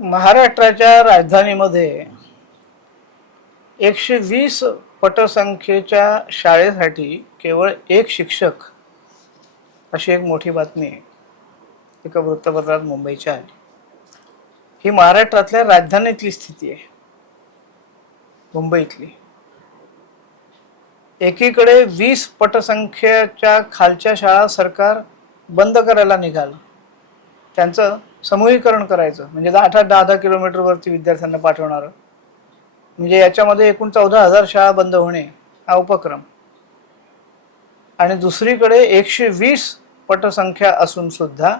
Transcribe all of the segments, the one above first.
महाराष्ट्राच्या राजधानीमध्ये 120 पटसंख्येच्या शाळेसाठी केवळ एक शिक्षक अशी एक मोठी बातमी एका वृत्तपत्रात मुंबईच्या आली. ही महाराष्ट्रातल्या राजधानीतली स्थिती आहे. मुंबईतली एकीकडे 20 पटसंख्येच्या खालच्या शाळा सरकार बंद करायला निघालं. त्यांचं समूहीकरण करायचं, म्हणजे 10-10 किलोमीटरवरती विद्यार्थ्यांना पाठवणार, म्हणजे याच्यामध्ये एकूण 14,000 शाळा बंद होणे हा उपक्रम. आणि दुसरीकडे 120 पटसंख्या असून सुद्धा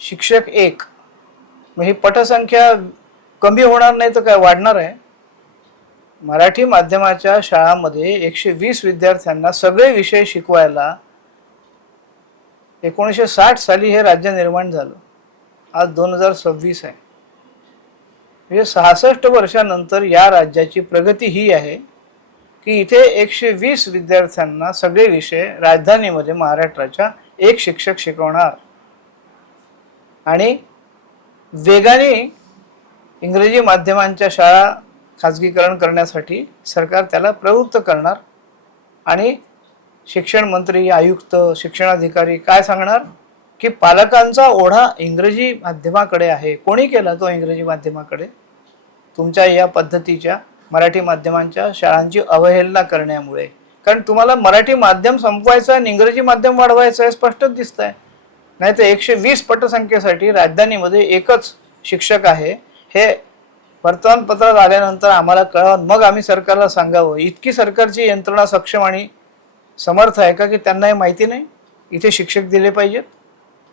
शिक्षक एक. मग ही पटसंख्या कमी होणार नाही तर काय वाढणार आहे? मराठी माध्यमाच्या शाळांमध्ये 120 विद्यार्थ्यांना सगळे विषय शिकवायला 1960 साली हे राज्य निर्माण झालं. आज 2026 आहे. म्हणजे 66 वर्षानंतर या राज्याची प्रगती ही आहे की इथे 120 विद्यार्थ्यांना सगळे विषय राजधानीमध्ये महाराष्ट्राच्या एक शिक्षक शिकवणार. आणि वेगाने इंग्रजी माध्यमांच्या शाळा खाजगीकरण करण्यासाठी सरकार त्याला प्रवृत्त करणार. आणि शिक्षण मंत्री, आयुक्त, शिक्षणाधिकारी काय सांगणार की पालकांचा ओढा इंग्रजी माध्यमाकडे आहे. कोणी केला तो इंग्रजी माध्यमाकडे? तुमच्या या पद्धतीच्या मराठी माध्यमांच्या शाळांची अवहेलना करण्यामुळे. कारण तुम्हाला मराठी माध्यम संपवायचं आणि इंग्रजी माध्यम वाढवायचं आहे, स्पष्टच दिसतंय. नाही तर 120 पटसंख्येसाठी राजधानीमध्ये एकच शिक्षक आहे हे वर्तमानपत्रात आल्यानंतर आम्हाला कळवून मग आम्ही सरकारला सांगावं. इतकी सरकारची यंत्रणा सक्षम आणि समर्थ आहे का की त्यांना हे माहिती नाही इथे शिक्षक दिले पाहिजेत,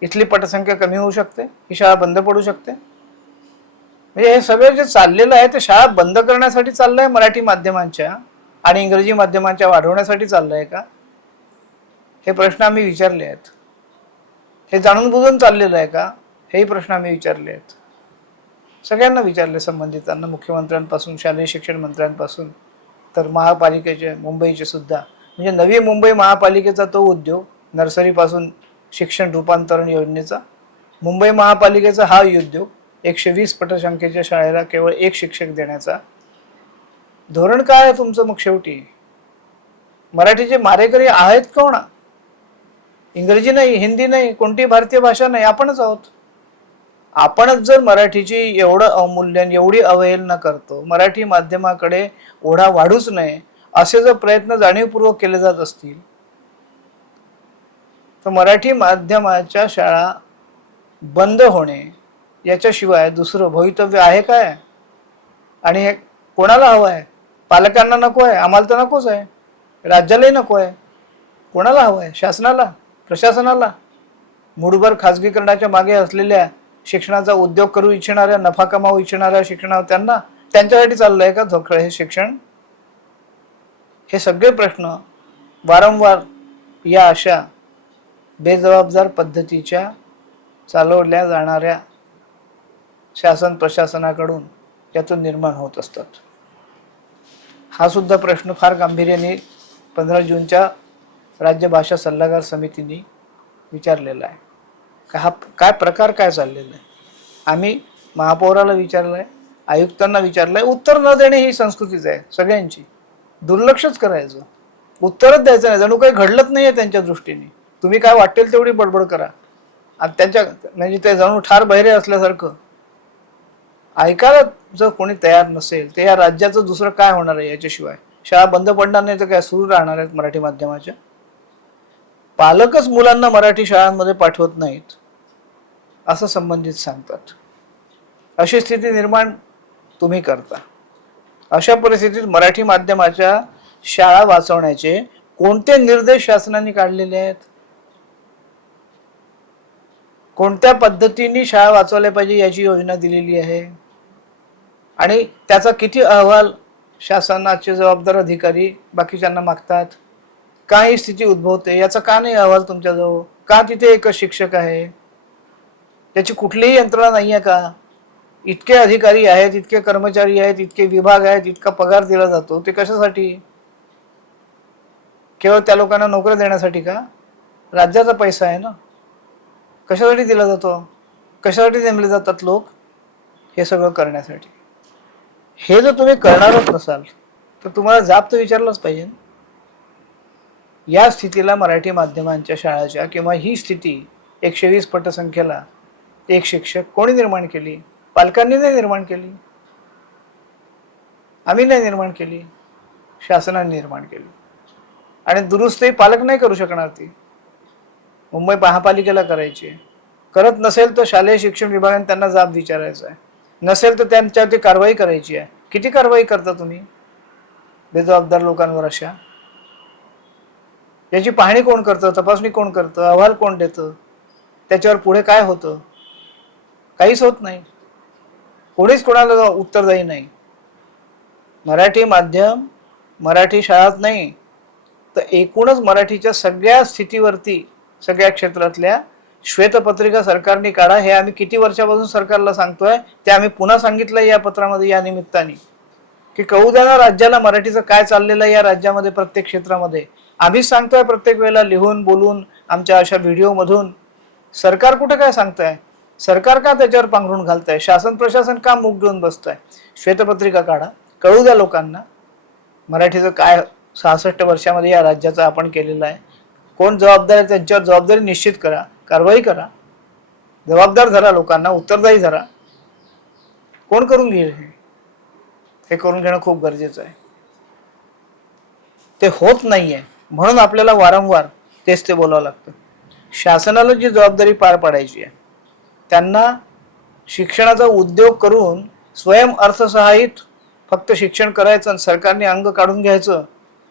इथली पटसंख्या कमी होऊ शकते, ही शाळा बंद पडू शकते? म्हणजे हे सगळं जे चाललेलं आहे ते शाळा बंद करण्यासाठी चाललंय मराठी माध्यमांच्या आणि इंग्रजी माध्यमांच्या वाढवण्यासाठी चाललंय का? हे प्रश्न आम्ही विचारले आहेत. हे जाणून बुजून चाललेलं आहे का? हेही प्रश्न आम्ही विचारले आहेत. सगळ्यांना विचारले, संबंधितांना, मुख्यमंत्र्यांपासून शालेय शिक्षण मंत्र्यांपासून तर महापालिकेचे, मुंबईचे सुद्धा. म्हणजे नवी मुंबई महापालिकेचा तो उद्योग, नर्सरीपासून शिक्षण रूपांतरण योजनेचा, मुंबई महापालिकेचा हा उद्योग 120 पटसंख्येच्या शाळेला केवळ एक शिक्षक देण्याचा. धोरण काय आहे तुमचं? मग शेवटी मराठीचे मारेकरी आहेत कोण? इंग्रजी नाही, हिंदी नाही, कोणती भारतीय भाषा नाही, आपणच आहोत. आपणच जर मराठीची एवढं अवमूल्यन, एवढी अवहेलना करतो, मराठी माध्यमाकडे ओढा वाढूच नये असे जर प्रयत्न जाणीवपूर्वक केले जात असतील तर मराठी माध्यमाच्या शाळा बंद होणे याच्याशिवाय दुसरं भवितव्य आहे काय? आणि हे कोणाला हवं आहे? पालकांना नको आहे? आम्हाला तर नकोच आहे, राज्यालाही नको आहे. कोणाला हवं आहे? शासनाला, प्रशासनाला, मूडभर खाजगीकरणाच्या मागे असलेल्या शिक्षणाचा उद्योग करू इच्छिणाऱ्या, नफा कमावू इच्छिणाऱ्या त्यांना, त्यांच्यासाठी चाललंय का झोकळं हे शिक्षण? हे सगळे प्रश्न वारंवार या अशा बेजबाबदार पद्धतीच्या चालवल्या जाणाऱ्या शासन प्रशासनाकडून यातून निर्माण होत असतात. हा सुद्धा प्रश्न फार गांभीर्याने 15 जूनच्या राज्य भाषा सल्लागार समितीने विचारलेला आहे. हा काय प्रकार काय चाललेला आहे? आम्ही महापौराला विचारलंय, आयुक्तांना विचारलंय. उत्तर न देणे ही संस्कृतीच आहे सगळ्यांची. दुर्लक्षच करायचं, उत्तरच द्यायचं नाही, जणू काही घडलंच नाहीये त्यांच्या दृष्टीने. तुम्ही काय वाटेल तेवढी बडबड करा आणि त्यांच्या म्हणजे ते जणू ठार बहिरे असल्यासारखं. ऐकायला जर कोणी तयार नसेल तर या राज्याचं दुसरं काय होणार आहे? याच्याशिवाय शाळा बंद पडणार नाही तर काय सुरू राहणार आहेत मराठी माध्यमाच्या? पालकच मुलांना मराठी शाळांमध्ये पाठवत नाहीत असं संबंधित सांगतात. अशी स्थिती निर्माण तुम्ही करता. अशा परिस्थितीत मराठी माध्यमाच्या शाळा वाचवण्याचे कोणते निर्देश शासनाने काढलेले आहेत? कोणत्या पद्धतीने शाळा वाचवल्या पाहिजे याची योजना दिलेली आहे? आणि त्याचा किती अहवाल शासनाचे जबाबदार अधिकारी बाकीच्यांना मागतात? का ही स्थिती उद्भवते याचा का नाही अहवाल तुमच्याजवळ? का तिथे एकच शिक्षक आहे? त्याची कुठलीही यंत्रणा नाही आहे का? इतके अधिकारी आहेत, इतके कर्मचारी आहेत, इतके विभाग आहेत, इतका पगार दिला जातो, ते कशासाठी? केवळ त्या लोकांना नोकरी देण्यासाठी का? राज्याचा पैसा आहे ना. कशासाठी दिला जातो? कशासाठी नेमले जातात लोक? हे सगळं करण्यासाठी. हे जर तुम्ही करणारच नसाल तर तुम्हाला जाब तर विचारलाच पाहिजे. या स्थितीला मराठी माध्यमांच्या शाळाच्या किंवा ही स्थिती 120 पटसंख्येला एक शिक्षक कोणी निर्माण केली? पालकांनी नाही निर्माण केली, आम्ही नाही निर्माण केली, शासनाने निर्माण केली. आणि दुरुस्ती पालक नाही करू शकणार, ती मुंबई महापालिकेला करायची आहे. करत नसेल तर शालेय शिक्षण विभागाने त्यांना जाब विचारायचा आहे, नसेल तर त्यांच्यावरती कारवाई करायची आहे. किती कारवाई करता तुम्ही बेजबाबदार लोकांवर अशा? याची पाहणी कोण करतं, तपासणी कोण करतं, अहवाल कोण देतं, त्याच्यावर पुढे काय होतं? काहीच होत नाही. कोणीच कोणाला उत्तरदायी नाही. मराठी माध्यम, मराठी शाळाच नाही तर एकूणच मराठीच्या सगळ्या स्थितीवरती, सगळ्या क्षेत्रातल्या श्वेतपत्रिका सरकारने काढा. हे आम्ही किती वर्षापासून सरकारला सांगतोय, ते आम्ही पुन्हा सांगितलंय या पत्रामध्ये या निमित्ताने, की कळू द्या ना राज्याला मराठीचं काय चाललेलं आहे या राज्यामध्ये प्रत्येक क्षेत्रामध्ये. आम्हीच सांगतोय प्रत्येक वेळेला लिहून बोलून आमच्या अशा व्हिडिओमधून. सरकार कुठे काय सांगताय? सरकार का त्याच्यावर पांघरून घालताय? शासन प्रशासन का मुख घेऊन बसताय? श्वेतपत्रिका काढा, कळू द्या लोकांना मराठीचं काय 66 वर्षामध्ये या राज्याचं आपण केलेलं आहे. कोण जबाबदार आहे त्यांच्यावर जबाबदारी निश्चित करा, कारवाई करा, जबाबदार धरा, लोकांना उत्तरदायी धरा. कोण करून घेईल? हे करून घेणं खूप गरजेचं आहे. ते होत नाहीये म्हणून आपल्याला वारंवार तेच ते बोलावं लागतं. शासनाला जी जबाबदारी पार पाडायची आहे, त्यांना शिक्षणाचा उद्योग करून स्वयं अर्थसहाय्यित फक्त शिक्षण करायचं आणि सरकारने अंग काढून घ्यायचं.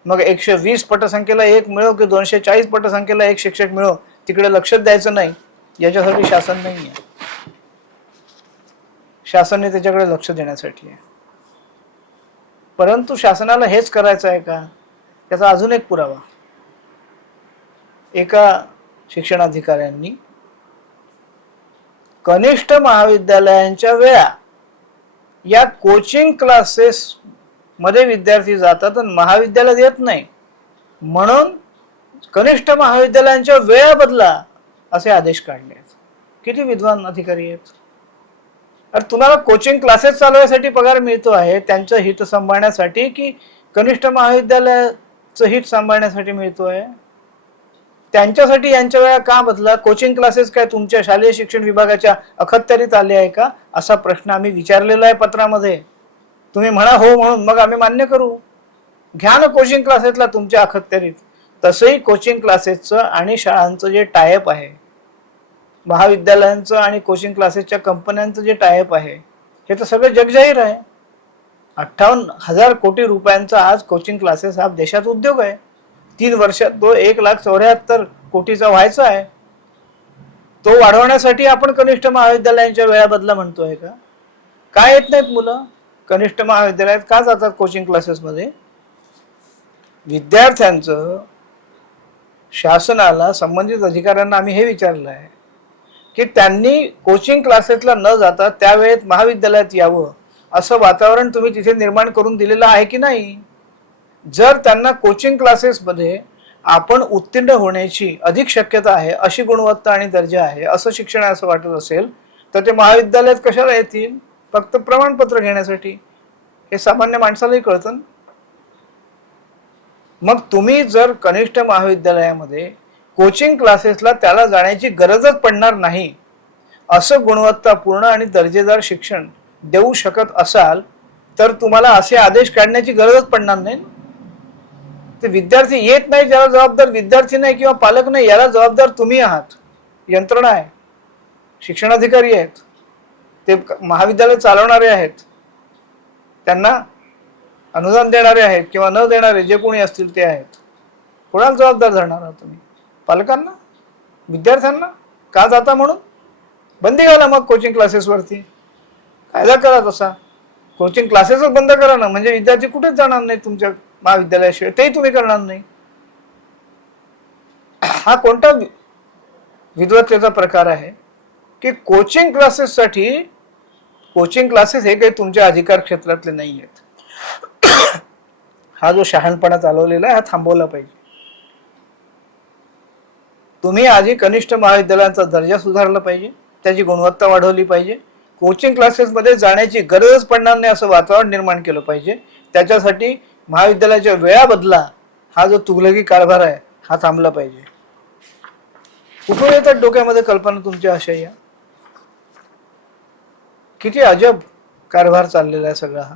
मग 120 पटसंख्येला एक मिळो की 240 पटसंख्येला एक शिक्षक मिळो, तिकडे लक्ष द्यायचं नाही. याच्यासाठी शासन नाही आहे. शासनाने त्याच्याकडे लक्ष देण्यासाठी आहे. परंतु शासनाला हेच करायचं आहे का? त्याचा अजून एक पुरावा. एका शिक्षणाधिकाऱ्यांनी कनिष्ठ महाविद्यालयांच्या वेळा या कोचिंग क्लासेस मध्ये विद्यार्थी जातात आणि महाविद्यालयात येत नाही, म्हणून कनिष्ठ महाविद्यालयांच्या वेळा बदला असे आदेश काढले आहेत. किती विद्वान अधिकारी आहेत! अरे तुम्हाला कोचिंग क्लासेस चालवण्यासाठी पगार मिळतो आहे, त्यांचं हित सांभाळण्यासाठी की कनिष्ठ महाविद्यालयाचं हित सांभाळण्यासाठी मिळतो आहे? त्यांच्यासाठी यांच्या वेळा का बदला? कोचिंग क्लासेस काय तुमच्या शालेय शिक्षण विभागाच्या अखत्यारीत आले आहे का? असा प्रश्न आम्ही विचारलेला आहे पत्रामध्ये. तुम्ही म्हणा हो म्हणून, मग आम्ही मान्य करू. घ्या ना कोचिंग क्लासेसला तुमच्या अखत्यारीत. तसंही कोचिंग क्लासेसचं आणि शाळांचं जे टायअप आहे, महाविद्यालयांचं आणि कोचिंग क्लासेसच्या कंपन्यांचं जे टायअप आहे, हे तर सगळं जगजाहीर आहे. 58,000 कोटी रुपयांचा आज कोचिंग क्लासेस हा देशात उद्योग आहे. 3 वर्षात तो 1,74,000 कोटीचा व्हायचा आहे. तो वाढवण्यासाठी आपण कनिष्ठ महाविद्यालयांच्या वेळा बदला म्हणतोय का? काय येत नाहीत मुलं कनिष्ठ महाविद्यालयात का जातात कोचिंग क्लासेसमध्ये? विद्यार्थ्यांचं शासनाला, संबंधित अधिकाऱ्यांना आम्ही हे विचारलं आहे की त्यांनी कोचिंग क्लासेसला न जाता त्यावेळेत महाविद्यालयात यावं असं वातावरण तुम्ही तिथे निर्माण करून दिलेलं आहे की नाही? जर त्यांना कोचिंग क्लासेसमध्ये आपण उत्तीर्ण होण्याची अधिक शक्यता आहे, अशी गुणवत्ता आणि दर्जा आहे, असं शिक्षण आहे असं वाटत असेल तर ते महाविद्यालयात कशाला येतील? फक्त प्रमाणपत्र घेण्यासाठी. हे सामान्य माणसालाही कळतं. मग तुम्ही जर कनिष्ठ महाविद्यालयामध्ये कोचिंग क्लासेसला त्याला जाण्याची गरजच पडणार नाही असं गुणवत्तापूर्ण आणि दर्जेदार शिक्षण देऊ शकत असाल तर तुम्हाला असे आदेश काढण्याची गरजच पडणार नाही. ते विद्यार्थी येत नाही, ज्याला जबाबदार विद्यार्थी नाही किंवा पालक नाही, याला जबाबदार तुम्ही आहात. यंत्रणा आहे, शिक्षणाधिकारी आहेत, ते महाविद्यालय चालवणारे आहेत, त्यांना अनुदान देणारे आहेत किंवा न देणारे जे कोणी असतील ते आहेत. कोणाला जबाबदार धरणार आहात तुम्ही? पालकांना? विद्यार्थ्यांना? का जाता म्हणून बंदी घाला मग कोचिंग क्लासेसवरती. कायदा करा तसा. कोचिंग क्लासेसच बंद करा ना, म्हणजे विद्यार्थी कुठेच जाणार नाही तुमच्या महाविद्यालयाशिवाय, तेही तुम्ही करणार नाही. हा कोणता विद्वत्तेचा प्रकार आहे की कोचिंग क्लासेससाठी? कोचिंग क्लासेस हे काही तुमच्या अधिकार क्षेत्रातले नाही आहेत. हा जो शहाणपणा चालवलेला आहे हा थांबवला पाहिजे. तुम्ही आधी कनिष्ठ महाविद्यालयांचा दर्जा सुधारला पाहिजे, त्याची गुणवत्ता वाढवली पाहिजे, कोचिंग क्लासेसमध्ये जाण्याची गरजच पडणार नाही असं वातावरण निर्माण केलं पाहिजे. त्याच्यासाठी महाविद्यालयाच्या वेळा बदला, हा जो तुघलकी कारभार आहे हा थांबला पाहिजे. कुठून येतात डोक्यामध्ये कल्पना तुमच्या अशा? या किती अजब कारभार चाललेला आहे सगळा हा.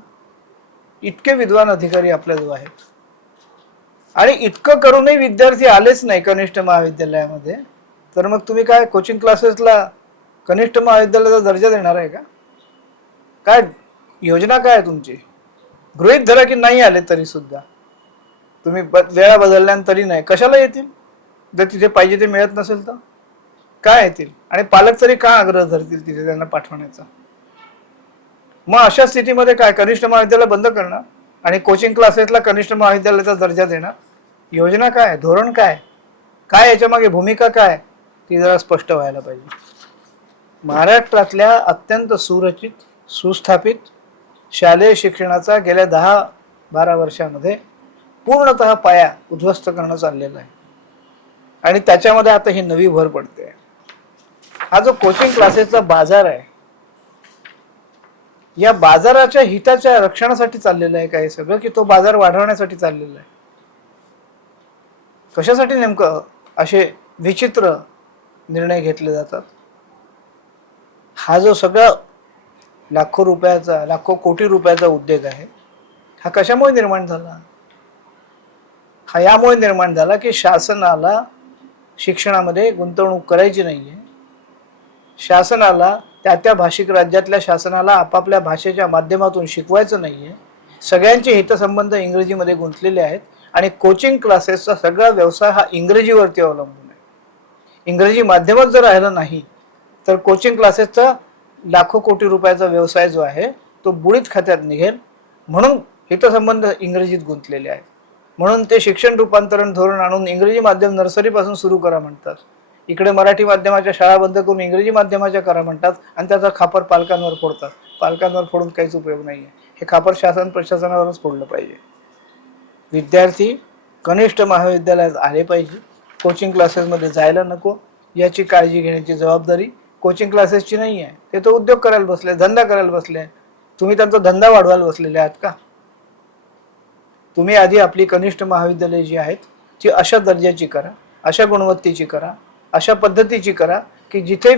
इतके विद्वान अधिकारी आपल्याजवळ आहेत आणि इतकं करूनही विद्यार्थी आलेच नाही कनिष्ठ महाविद्यालयामध्ये, तर मग तुम्ही काय कोचिंग क्लासेसला कनिष्ठ महाविद्यालयाचा दर्जा देणार आहे का? काय योजना काय आहे तुमची? गृहीत धरा की नाही आले तरी सुद्धा, तुम्ही वेळा बदलल्यानंतरही नाही, कशाला येतील? जर तिथे पाहिजे ते मिळत नसेल तर काय येतील? आणि पालक तरी का आग्रह धरतील तिथे त्यांना पाठवण्याचा? मग अशा स्थितीमध्ये काय कनिष्ठ महाविद्यालय बंद करणार आणि कोचिंग क्लासेसला कनिष्ठ महाविद्यालयाचा दर्जा देणार? योजना काय? धोरण काय? काय याच्या मागे भूमिका काय? ती जरा स्पष्ट व्हायला पाहिजे. महाराष्ट्रातल्या अत्यंत सुरचित, सुस्थापित शालेय शिक्षणाचा गेल्या 10-12 वर्षामध्ये पूर्णतः पाया उद्ध्वस्त करणं चाललेलं आहे आणि त्याच्यामध्ये आता ही नवी भर पडते. हा जो कोचिंग क्लासेसचा बाजार आहे, या बाजाराच्या हिताच्या रक्षणासाठी चाललेलं आहे काय सगळं, की तो बाजार वाढवण्यासाठी चाललेला आहे? कशासाठी नेमकं असे विचित्र निर्णय घेतले जातात? हा जो सगळा लाखो कोटी रुपयाचा उद्योग आहे, हा कशामुळे निर्माण झाला? हा यामुळे निर्माण झाला की शासनाला शिक्षणामध्ये गुंतवणूक करायची नाहीये. शासनाला त्या भाषिक राज्यातल्या शासनाला आपापल्या भाषेच्या माध्यमातून शिकवायचं नाहीये. सगळ्यांचे हितसंबंध इंग्रजीमध्ये गुंतलेले आहेत आणि कोचिंग क्लासेसचा सगळा व्यवसाय हा इंग्रजीवरती अवलंबून आहे. इंग्रजी माध्यमच जर राहिलं नाही तर कोचिंग क्लासेसचा लाखो कोटी रुपयाचा व्यवसाय जो आहे तो बुडीत खात्यात निघेल. म्हणून हितसंबंध इंग्रजीत गुंतलेले आहेत. म्हणून ते शिक्षण रूपांतरण धोरण आणून इंग्रजी माध्यम नर्सरीपासून सुरू करा म्हणतात. इकडे मराठी माध्यमाच्या शाळा बंद करून इंग्रजी माध्यमाच्या करा म्हणतात आणि त्याचा खापर पालकांवर फोडतात. पालकांवर फोडून काहीच उपयोग नाही आहे. हे खापर शासन प्रशासनावरच फोडलं पाहिजे. विद्यार्थी कनिष्ठ महाविद्यालयात आले पाहिजे, कोचिंग क्लासेसमध्ये जायला नको, याची काळजी घेण्याची जबाबदारी कोचिंग क्लासेसची नाही आहे. ते तो उद्योग करायला बसले, धंदा करायला बसले. तुम्ही त्यांचा धंदा वाढवायला बसलेले आहात का? तुम्ही आधी आपली कनिष्ठ महाविद्यालय जी आहेत ती अशा दर्जाची करा, अशा गुणवत्तेची करा, अशा पद्धतीची करा की जिथे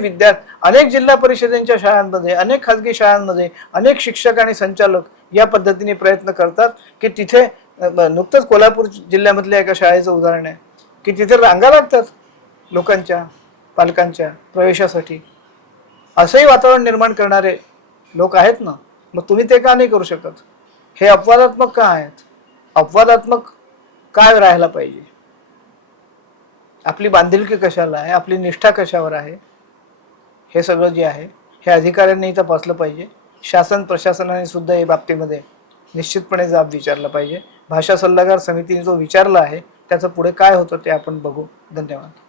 अनेक जिल्हा परिषदेच्या शाळांमध्ये, अनेक खाजगी शाळांमध्ये अनेक शिक्षक आणि संचालक या पद्धतीने प्रयत्न करतात की तिथे नुकतंच कोल्हापूर जिल्ह्यामधल्या एका शाळेचं उदाहरण आहे की तिथे रांगा लागतात लोकांच्या, पालकांच्या प्रवेशासाठी. असंही वातावरण निर्माण करणारे लोक आहेत ना, मग तुम्ही ते का नाही करू शकत? हे अपवादात्मक का आहेत? अपवादात्मक काय राहायला पाहिजे? आपली बांधिलकी कशाला आहे? आपली निष्ठा कशावर आहे? हे सगळं जे आहे हे अधिकाऱ्यांनी तपासलं पाहिजे. शासन प्रशासनाने सुद्धा या बाबतीमध्ये निश्चितपणे जाब विचारला पाहिजे. भाषा सल्लागार समितीने जो विचारला आहे त्याचं पुढे काय होतं ते आपण बघू. धन्यवाद.